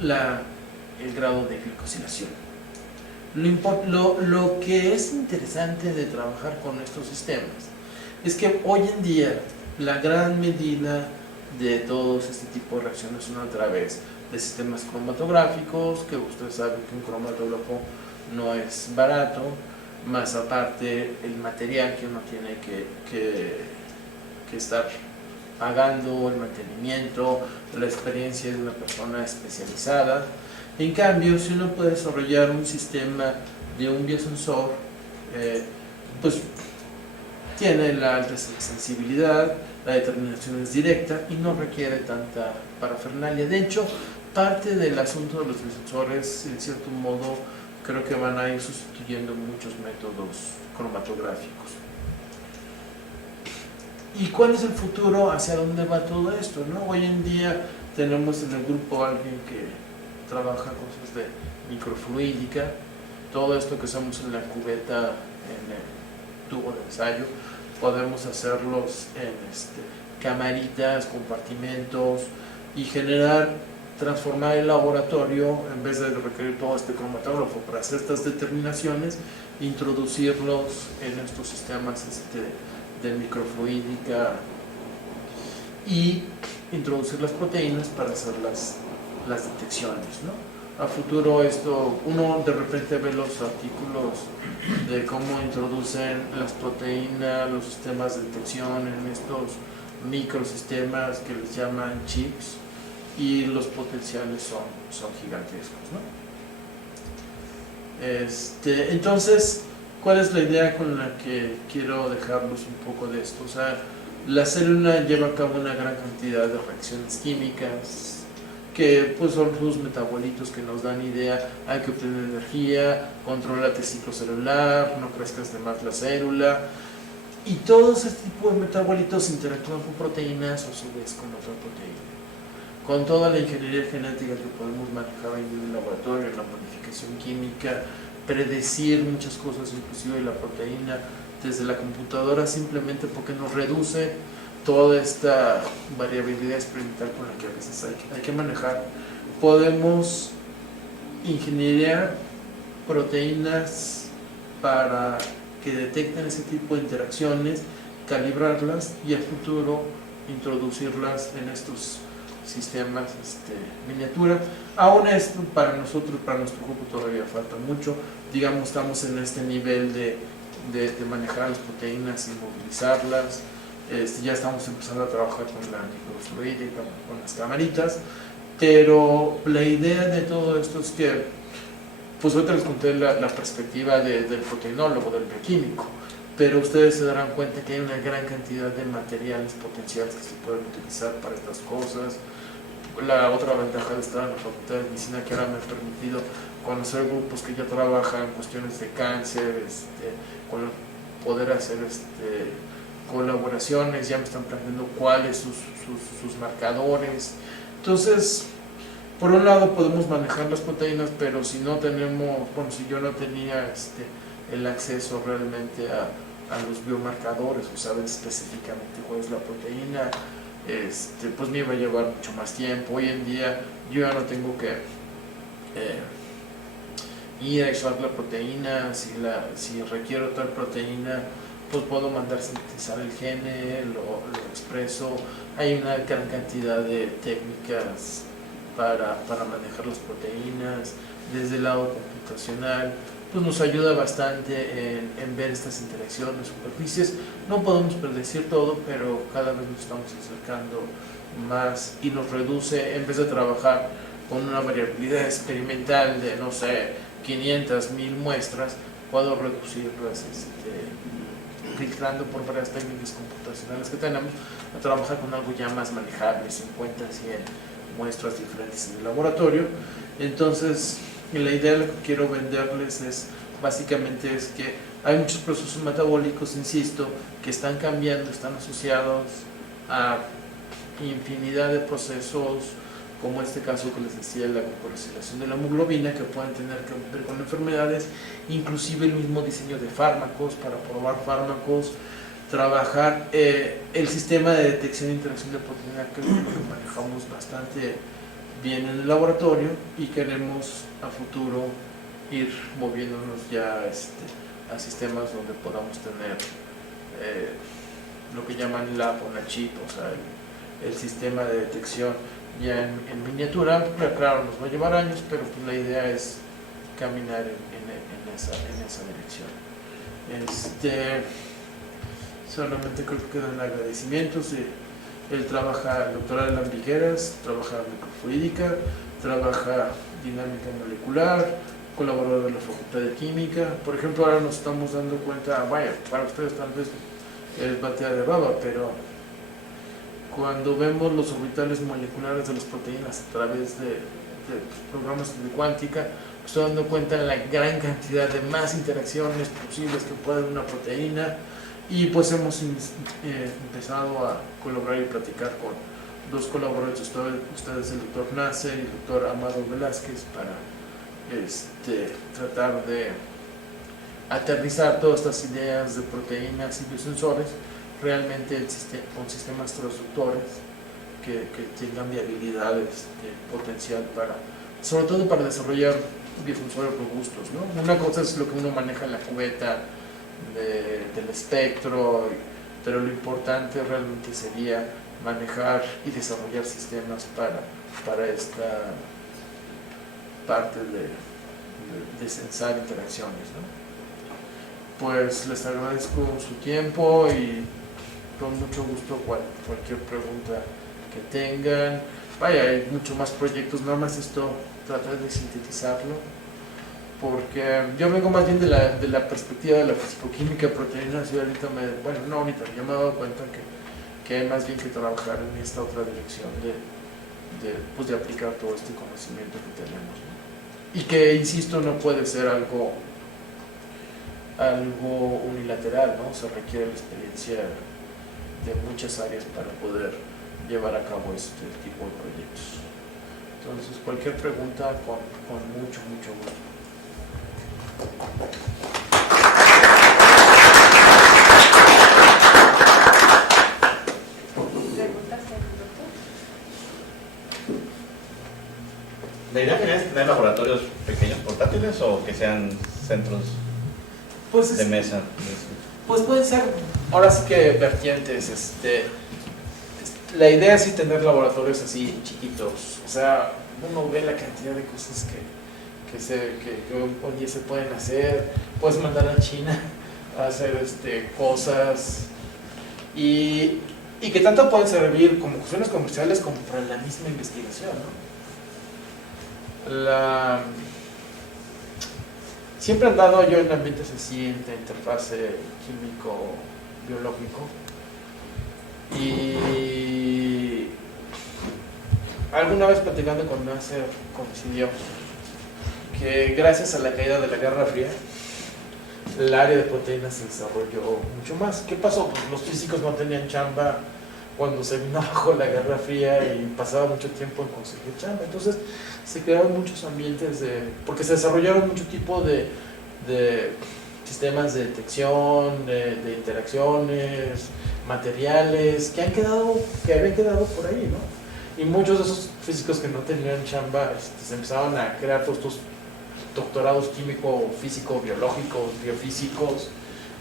el grado de glicosilación. Lo que es interesante de trabajar con estos sistemas es que hoy en día la gran medida de todos este tipo de reacciones son a través de sistemas cromatográficos, que ustedes saben que un cromatógrafo no es barato, más aparte el material que uno tiene que estar pagando, el mantenimiento, la experiencia de una persona especializada. En cambio, si uno puede desarrollar un sistema de un biosensor, pues tiene la alta sensibilidad, la determinación es directa y no requiere tanta parafernalia. De hecho, parte del asunto de los biosensores, en cierto modo, creo que van a ir sustituyendo muchos métodos cromatográficos. ¿Y cuál es el futuro? ¿Hacia dónde va todo esto, ¿no? Hoy en día tenemos en el grupo a alguien que trabaja cosas de microfluídica, todo esto que hacemos en la cubeta, en el tubo de ensayo, podemos hacerlos en camaritas, compartimentos, y transformar el laboratorio, en vez de requerir todo este cromatógrafo para hacer estas determinaciones, introducirlos en estos sistemas de microfluídica y introducir las proteínas para hacer las detecciones, ¿no? A futuro uno de repente ve los artículos de cómo introducen las proteínas, los sistemas de detección en estos microsistemas que les llaman chips, y los potenciales son gigantescos, ¿no? Entonces, ¿cuál es la idea con la que quiero dejarlos un poco de esto? O sea, la célula lleva a cabo una gran cantidad de reacciones químicas que pues son los metabolitos que nos dan idea, hay que obtener energía, controlate el ciclo celular, no crezcas de más la célula, y todos este tipo de metabolitos interactúan con proteínas o a su vez con otra proteína. Con toda la ingeniería genética que podemos manejar en el laboratorio, la modificación química, predecir muchas cosas, inclusive la proteína, desde la computadora, simplemente porque nos reduce toda esta variabilidad experimental con la que a veces hay que manejar. Podemos ingeniar proteínas para que detecten ese tipo de interacciones, calibrarlas y a futuro introducirlas en estos sistemas miniatura. Aún esto para nosotros, para nuestro grupo todavía falta mucho. Digamos, estamos en este nivel de manejar las proteínas y movilizarlas. Ya estamos empezando a trabajar con la microfluídica, con las camaritas, pero la idea de todo esto es que, pues ahorita les conté la perspectiva del proteinólogo, del bioquímico, pero ustedes se darán cuenta que hay una gran cantidad de materiales potenciales que se pueden utilizar para estas cosas. La otra ventaja de estar en la Facultad de Medicina, que ahora me ha permitido conocer grupos que ya trabajan en cuestiones de cáncer, poder hacer colaboraciones, ya me están planteando cuáles sus marcadores. Entonces, por un lado podemos manejar las proteínas, pero si no tenemos, bueno, si yo no tenía el acceso realmente a los biomarcadores o saber específicamente cuál es la proteína, pues me iba a llevar mucho más tiempo. Hoy en día yo ya no tengo que ir a aislar la proteína. Si requiero tal proteína, pues puedo mandar sintetizar el gene, lo expreso. Hay una gran cantidad de técnicas para manejar las proteínas. Desde el lado computacional, pues nos ayuda bastante en ver estas interacciones, superficies. No podemos predecir todo, pero cada vez nos estamos acercando más y nos reduce, en vez de trabajar con una variabilidad experimental de, no sé, 500, 1000 muestras, puedo reducirlas filtrando por varias técnicas computacionales que tenemos, a trabajar con algo ya más manejable, 50, 100 muestras diferentes en el laboratorio. Entonces, la idea de lo que quiero venderles básicamente es que hay muchos procesos metabólicos, insisto, que están cambiando, están asociados a infinidad de procesos, como este caso que les decía, la glucosilación de la hemoglobina, que pueden tener que ver con enfermedades, inclusive el mismo diseño de fármacos, para probar fármacos, trabajar el sistema de detección e interacción de proteína, que lo manejamos bastante bien en el laboratorio, y queremos a futuro ir moviéndonos ya a sistemas donde podamos tener lo que llaman lab on a chip, o sea, el sistema de detección ya en miniatura. Claro, nos va a llevar años, pero pues la idea es caminar en esa dirección. Solamente creo que quedan agradecimientos. Él trabaja, el doctor Alan Vigueras, trabaja microfluídica, trabaja dinámica molecular, colaborador de la Facultad de Química. Por ejemplo, ahora nos estamos dando cuenta, vaya, para ustedes tal vez es batea de baba, pero cuando vemos los orbitales moleculares de las proteínas a través de programas de cuántica, nos estamos dando cuenta de la gran cantidad de más interacciones posibles que puede una proteína. Y pues hemos empezado a colaborar y platicar con dos colaboradores, ustedes, el doctor Nasser y el doctor Amado Velázquez, para tratar de aterrizar todas estas ideas de proteínas y biosensores realmente con sistemas transductores que tengan viabilidad potencial sobre todo para desarrollar biosensores robustos, ¿no? Una cosa es lo que uno maneja en la cubeta del espectro, pero lo importante realmente sería manejar y desarrollar sistemas para esta parte de sensar interacciones, ¿no? Pues les agradezco su tiempo y con mucho gusto cualquier pregunta que tengan. Vaya, hay mucho más proyectos, nada más esto tratar de sintetizarlo, porque yo vengo más bien de la perspectiva de la fisicoquímica proteínas, y ahorita ya me he dado cuenta que hay más bien que trabajar en esta otra dirección pues, de aplicar todo este conocimiento que tenemos, ¿no? Y que, insisto, no puede ser algo unilateral, ¿no? Se requiere la experiencia de muchas áreas para poder llevar a cabo este tipo de proyectos. Entonces, cualquier pregunta con mucho gusto. ¿Preguntas, doctor? ¿La idea general es tener laboratorios pequeños, portátiles, o que sean centros Pues de mesa? Pues pueden ser, ahora sí que vertientes. La idea es sí tener laboratorios así chiquitos. O sea, uno ve la cantidad de cosas que hoy día se pueden hacer. Puedes mandar a China a hacer cosas y que tanto pueden servir como cuestiones comerciales como para la misma investigación, ¿no? Siempre he andado yo en ambientes así, de interfase químico-biológico, y alguna vez platicando con Nasser coincidió que gracias a la caída de la Guerra Fría el área de proteínas se desarrolló mucho más. ¿Qué pasó? Pues los físicos no tenían chamba cuando se vino abajo la Guerra Fría y pasaba mucho tiempo en conseguir chamba. Entonces se crearon muchos ambientes porque se desarrollaron mucho tipo de sistemas de detección, de interacciones, materiales que habían quedado por ahí, ¿no? Y muchos de esos físicos que no tenían chamba se empezaban a crear todos estos doctorados químico, físico, biológicos, biofísicos,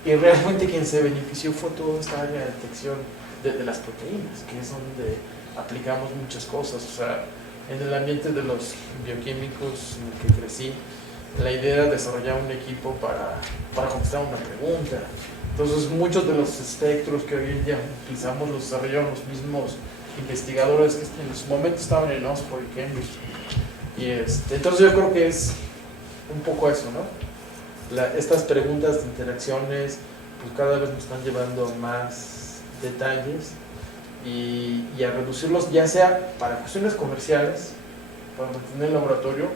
y realmente quien se benefició fue toda esta área de detección de las proteínas, que es donde aplicamos muchas cosas. O sea, en el ambiente de los bioquímicos en el que crecí, la idea era desarrollar un equipo para contestar una pregunta. Entonces muchos de los espectros que hoy en día utilizamos los desarrollaron los mismos investigadores que en su momento estaban en Oxford y Cambridge. Y entonces yo creo que es un poco eso, ¿no? Estas preguntas de interacciones pues cada vez nos están llevando a más detalles y a reducirlos, ya sea para cuestiones comerciales, para mantener el laboratorio,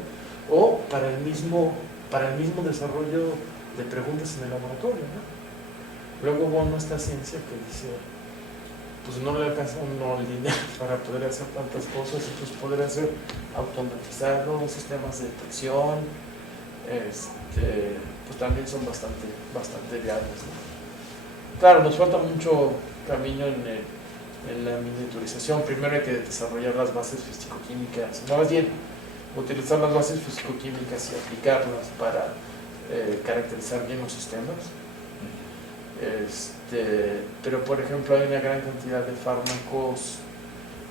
o para el mismo desarrollo de preguntas en el laboratorio, ¿no? Luego hubo esta ciencia que dice, pues no le alcanza a uno el dinero para poder hacer tantas cosas, y pues poder hacer automatizado, sistemas de detección, pues también son bastante viables, ¿no? Claro, nos falta mucho camino en la miniaturización. Primero hay que desarrollar las bases físico-químicas, más bien utilizar las bases físico-químicas y aplicarlas para caracterizar bien los sistemas. Pero por ejemplo hay una gran cantidad de fármacos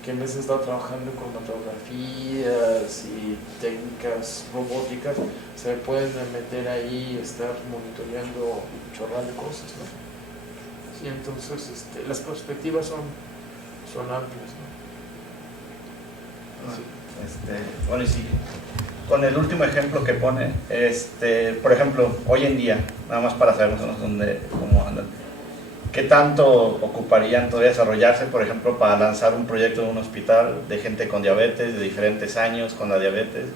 que en vez de estar trabajando con fotografías y técnicas robóticas se pueden meter ahí y estar monitoreando un chorral de cosas, ¿no? Y entonces las perspectivas son amplias, ¿no? Sí. Bueno, y sí, con el último ejemplo que pone, por ejemplo, hoy en día, nada más para saber cómo andan, ¿qué tanto ocuparían todavía desarrollarse, por ejemplo, para lanzar un proyecto en un hospital de gente con diabetes, de diferentes años con la diabetes,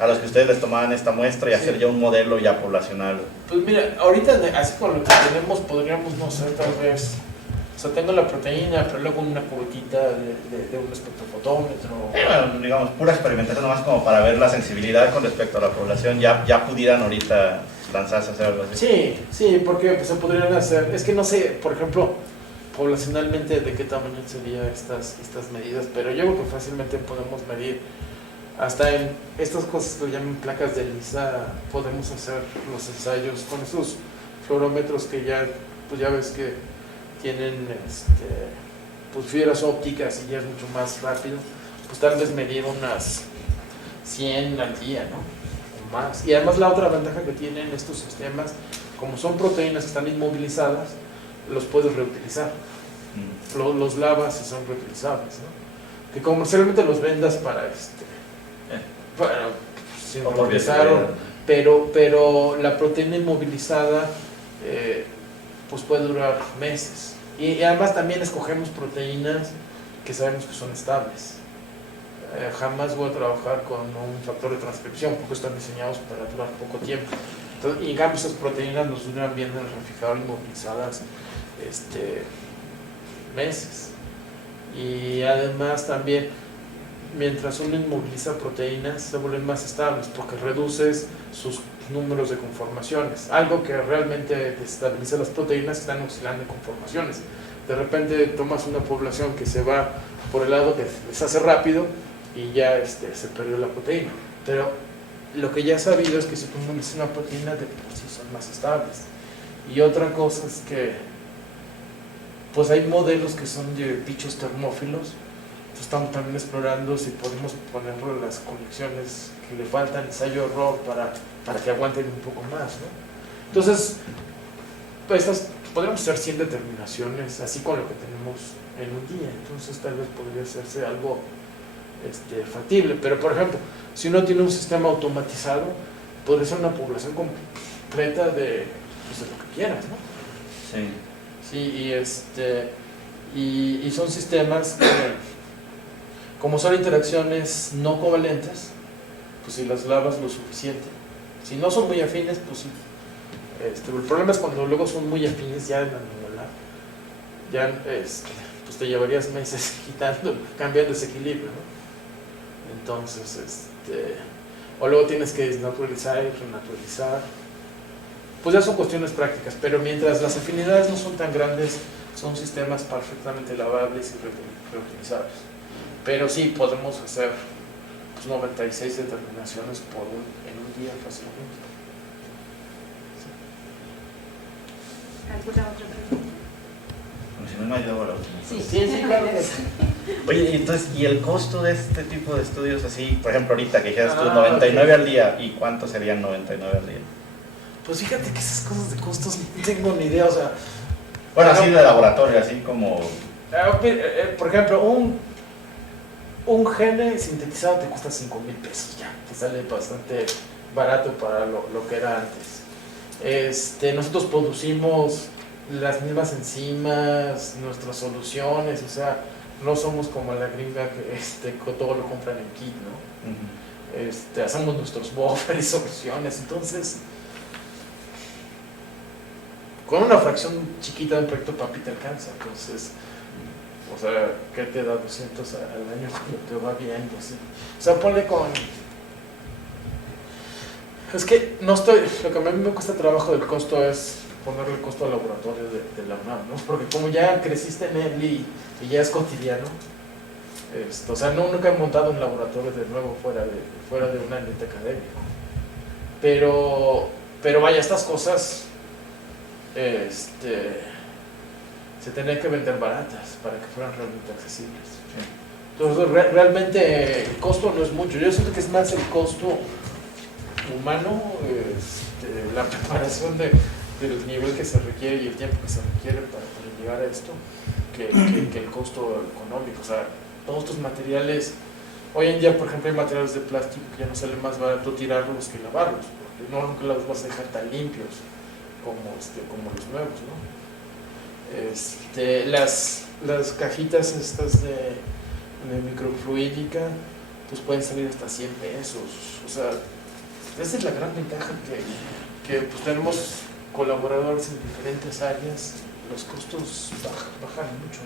a los que ustedes les tomaban esta muestra y hacer ya un modelo ya poblacional? Pues mira, ahorita así con lo que tenemos podríamos, no sé, tal vez, o sea, tengo la proteína, pero luego una cubetita de un espectrofotómetro. Bueno, digamos, pura experimentación nomás como para ver la sensibilidad con respecto a la población, ya pudieran ahorita lanzarse a hacer algo así. Sí, porque pues, se podrían hacer, es que no sé, por ejemplo, poblacionalmente de qué tamaño serían estas medidas, pero yo creo que fácilmente podemos medir, hasta en estas cosas lo llaman placas de Lisa, podemos hacer los ensayos con esos fluorómetros que ya ves que tienen pues fibras ópticas y ya es mucho más rápido, pues tal vez medir unas 100 al día, ¿no? O más. Y además la otra ventaja que tienen estos sistemas, como son proteínas que están inmovilizadas, los puedes reutilizar. Los lavas y son reutilizables, ¿no? Que comercialmente los vendas para bueno, sin reutilizar, pero la proteína inmovilizada pues puede durar meses. Y además también escogemos proteínas que sabemos que son estables. jamás voy a trabajar con un factor de transcripción porque están diseñados para durar poco tiempo. Entonces, y en cambio esas proteínas nos duran bien en el refrigerador inmovilizadas meses. Y además también, mientras uno inmoviliza proteínas, se vuelven más estables porque reduces sus números de conformaciones. Algo que realmente desestabiliza las proteínas están oscilando en conformaciones. De repente tomas una población que se va por el lado que les hace rápido y ya se perdió la proteína. Pero lo que ya he sabido es que si tú inmovilizas una proteína, de por sí son más estables. Y otra cosa es que pues hay modelos que son de bichos termófilos. Entonces estamos también explorando si podemos ponerle las conexiones que le faltan, ensayo-error, para que aguanten un poco más, ¿no? Entonces, podríamos hacer 100 determinaciones así con lo que tenemos en un día. Entonces tal vez podría hacerse algo factible. Pero por ejemplo, si uno tiene un sistema automatizado, podría ser una población completa de lo que quieras, ¿no? Sí. Sí, y son sistemas que, como son interacciones no covalentes, pues si las lavas lo suficiente. Si no son muy afines, pues sí. El problema es cuando luego son muy afines ya en la molecular, ya pues te llevarías meses cambiando ese equilibrio, ¿no? Entonces, o luego tienes que desnaturalizar y renaturalizar. Pues ya son cuestiones prácticas, pero mientras las afinidades no son tan grandes, son sistemas perfectamente lavables y reutilizables. Pero sí podemos hacer 96 determinaciones en un día fácilmente. ¿Alguna otra pregunta? Como si no me ha ayudado la última. Sí, claro que sí. Oye, y entonces, ¿y el costo de este tipo de estudios así? Por ejemplo, ahorita que dijeras tú 99 okay. al día, ¿y cuánto serían 99 al día? Pues fíjate que esas cosas de costos no tengo ni idea, o sea... Bueno, así de laboratorio, así como... Por ejemplo, un gene sintetizado te cuesta 5,000 pesos ya, te sale bastante barato para lo que era antes. Nosotros producimos las mismas enzimas, nuestras soluciones, o sea, no somos como la gringa que todo lo compran en kit, ¿no? Hacemos nuestros buffers y soluciones, entonces con una fracción chiquita de un proyecto papi te alcanza. Entonces, o sea, ¿qué te da 200 al año cuando te va bien? Pues, sí. O sea, ponle con... Es que no estoy... Lo que a mí me cuesta trabajo del costo es ponerle el costo al laboratorio de la UNAM, ¿no? Porque como ya creciste en él y ya es cotidiano, o sea, nunca he montado un laboratorio de nuevo fuera de un ambiente académico. Pero vaya, estas cosas... se tenían que vender baratas para que fueran realmente accesibles. Entonces, realmente el costo no es mucho. Yo siento que es más el costo humano, la preparación del nivel que se requiere y el tiempo que se requiere para llegar a esto, que el costo económico. O sea, todos estos materiales, hoy en día, por ejemplo, hay materiales de plástico que ya no sale más barato tirarlos que lavarlos, porque nunca los vas a dejar tan limpios como los nuevos, ¿no? Las cajitas estas de microfluídica pues pueden salir hasta 100 pesos, o sea, esa es la gran ventaja que pues tenemos colaboradores en diferentes áreas, los costos bajan mucho,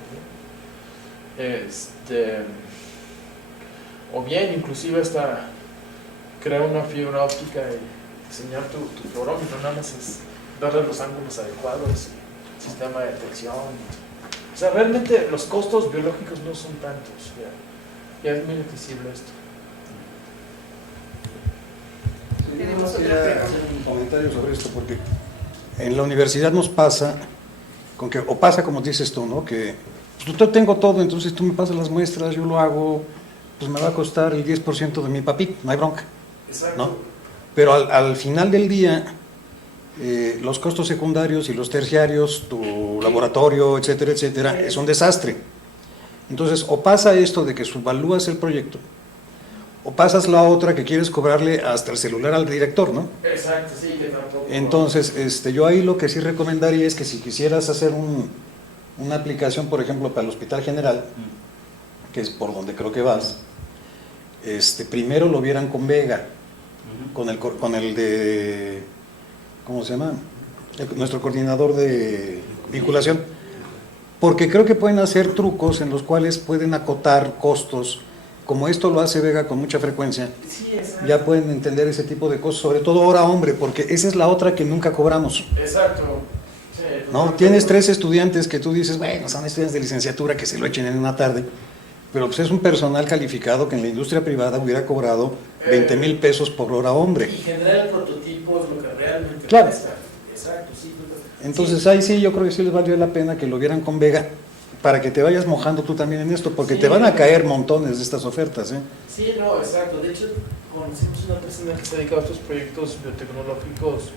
¿no? O bien inclusive hasta crear una fibra óptica y diseñar tu fluorómetro, nada más es darle los ángulos adecuados, sistema de detección. O sea, realmente los costos biológicos no son tantos, ya es muy accesible esto. Tenemos Yo otra quería pregunta. hacer un comentario sobre esto, porque en la universidad nos pasa, o pasa como dices tú, ¿no? Que pues, yo tengo todo, entonces tú me pasas las muestras, yo lo hago, pues me va a costar el 10% de mi papito, no hay bronca. Exacto. ¿No? Pero al final del día, los costos secundarios y los terciarios, tu laboratorio, etcétera, etcétera, es un desastre. Entonces, o pasa esto de que subvalúas el proyecto, o pasas la otra que quieres cobrarle hasta el celular al director, ¿no? Exacto, sí, que tampoco. Entonces, yo ahí lo que sí recomendaría es que si quisieras hacer una aplicación, por ejemplo, para el Hospital General, que es por donde creo que vas, primero lo vieran con Vega, con el de, ¿cómo se llama? Nuestro coordinador de vinculación, porque creo que pueden hacer trucos en los cuales pueden acotar costos, como esto lo hace Vega con mucha frecuencia. Sí, exacto. Ya pueden entender ese tipo de cosas, sobre todo hora hombre, porque esa es la otra que nunca cobramos. Exacto. Sí, ¿No? Tienes 3 estudiantes que tú dices, bueno, son estudiantes de licenciatura que se lo echen en una tarde, pero pues es un personal calificado que en la industria privada hubiera cobrado 20,000 pesos por hora hombre. Y generar el prototipo es lo que realmente Claro. cuesta. Exacto, sí. Entonces ahí sí, yo creo que sí les valió la pena que lo vieran con Vega, para que te vayas mojando tú también en esto, porque Sí. te van a caer montones de estas ofertas, ¿eh? Sí, no, exacto. De hecho, conocimos una persona que se dedica a estos proyectos biotecnológicos,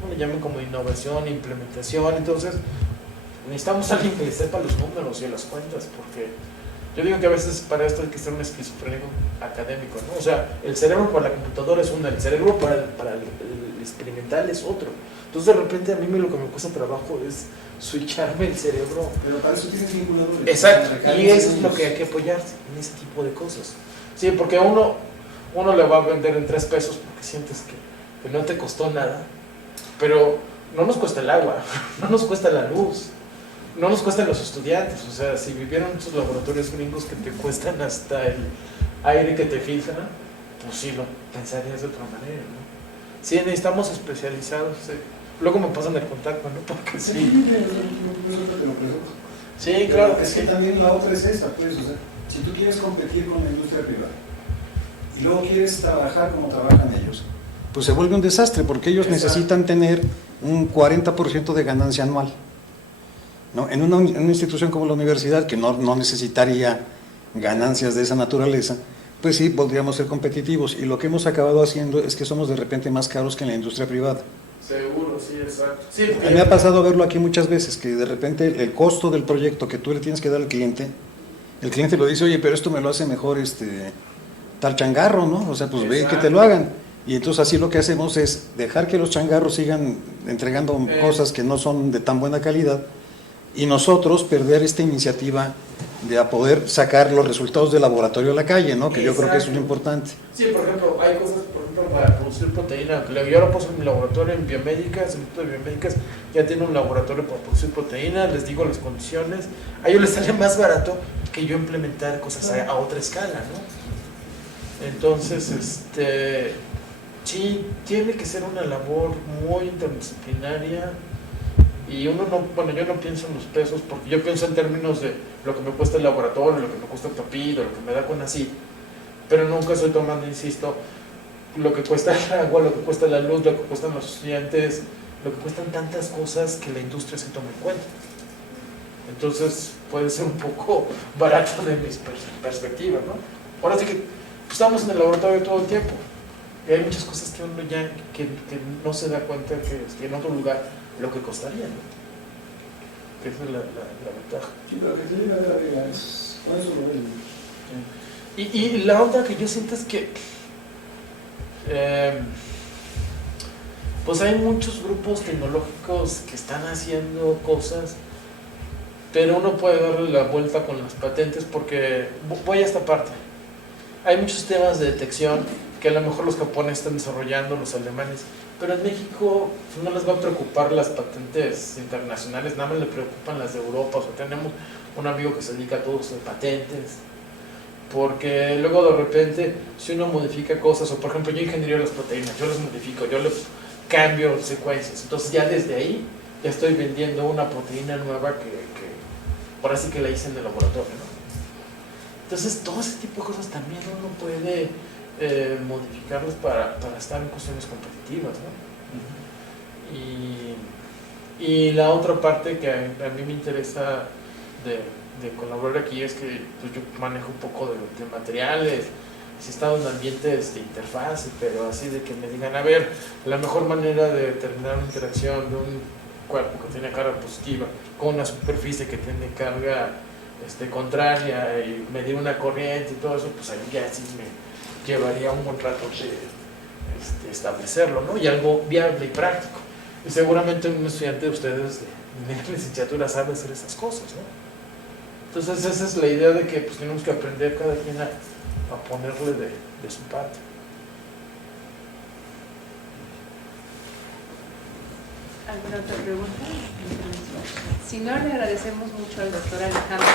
¿cómo le llaman? Como innovación, implementación. Entonces, necesitamos a alguien que le sepa los números y las cuentas, porque yo digo que a veces para esto hay que ser un esquizofrénico académico, ¿no? O sea, el cerebro para la computadora es una, el cerebro para el experimental es otro. Entonces, de repente, a mí lo que me cuesta trabajo es switcharme el cerebro. Pero para eso tienes vinculadores. Exacto, y eso es lo que hay que apoyarse en ese tipo de cosas. Sí, porque uno le va a vender en 3 pesos porque sientes que no te costó nada, pero no nos cuesta el agua, no nos cuesta la luz, no nos cuestan los estudiantes. O sea, si vivieran esos laboratorios gringos que te cuestan hasta el aire que te filtran, pues sí, lo pensarías de otra manera, ¿no? Sí, necesitamos especializados. Luego me pasan el contacto, ¿no? Porque sí. Sí, claro que Es sí. que también la otra es esa, pues, o sea, si tú quieres competir con la industria privada y luego quieres trabajar como trabajan ellos, pues se vuelve un desastre, porque ellos Exacto. necesitan tener un 40% de ganancia anual, ¿no? En una institución como la universidad, que no necesitaría ganancias de esa naturaleza, pues sí, podríamos ser competitivos, y lo que hemos acabado haciendo es que somos de repente más caros que en la industria privada. Seguro, sí, exacto. Sí, A mí me ha pasado verlo aquí muchas veces, que de repente el costo del proyecto que tú le tienes que dar al cliente, el cliente lo dice, oye, pero esto me lo hace mejor tal changarro, ¿no? O sea, pues ve que te lo hagan. Y entonces así lo que hacemos es dejar que los changarros sigan entregando cosas que no son de tan buena calidad, y nosotros perder esta iniciativa de a poder sacar los resultados del laboratorio a la calle, ¿no? Que yo creo que eso es lo importante. Sí, por ejemplo, hay cosas, por ejemplo, para producir proteína. Yo ahora puse en mi laboratorio en biomédicas, el Instituto de Biomédicas ya tiene un laboratorio para producir proteína, les digo las condiciones. A ellos les sale más barato que yo implementar cosas a otra escala, ¿no? Entonces, sí, tiene que ser una labor muy interdisciplinaria. Y yo no pienso en los pesos, porque yo pienso en términos de lo que me cuesta el laboratorio, lo que me cuesta el tapiz, lo que me da CONACYT, pero nunca estoy tomando, insisto, lo que cuesta el agua, lo que cuesta la luz, lo que cuestan los estudiantes, lo que cuestan tantas cosas que la industria se toma en cuenta. Entonces puede ser un poco barato de mis perspectivas, ¿no? Ahora sí que estamos en el laboratorio todo el tiempo, y hay muchas cosas que uno ya que no se da cuenta que en otro lugar lo que costaría, ¿no? Que esa es la ventaja. Sí, pero que te diga de la regla es, con eso lo ves. Y la otra que yo siento es que pues hay muchos grupos tecnológicos que están haciendo cosas, pero uno puede darle la vuelta con las patentes, porque voy a esta parte. Hay muchos temas de detección que a lo mejor los japoneses están desarrollando, los alemanes, pero en México no les va a preocupar las patentes internacionales, nada más le preocupan las de Europa. O sea, tenemos un amigo que se dedica a todo eso de patentes, porque luego de repente, si uno modifica cosas, o por ejemplo yo ingeniería las proteínas, yo las modifico, yo les cambio secuencias, entonces ya desde ahí ya estoy vendiendo una proteína nueva que ahora sí que la hice en el laboratorio, ¿no? Entonces todo ese tipo de cosas también uno puede modificarlas para estar en cuestiones competitivas, ¿no? Y la otra parte que a mí me interesa de colaborar aquí es que pues, yo manejo un poco de materiales, si he estado en ambientes de interfaz, pero así de que me digan, a ver, la mejor manera de determinar una interacción de un cuerpo que tiene carga positiva con una superficie que tiene carga contraria, y medir una corriente y todo eso, pues ahí ya sí me llevaría un buen rato de establecerlo, ¿no? Y algo viable y práctico. Y seguramente un estudiante de ustedes de licenciatura sabe hacer esas cosas, ¿no? Entonces esa es la idea de que pues, tenemos que aprender cada quien a ponerle de su parte. ¿Alguna otra pregunta? Si no, le agradecemos mucho al doctor Alejandro.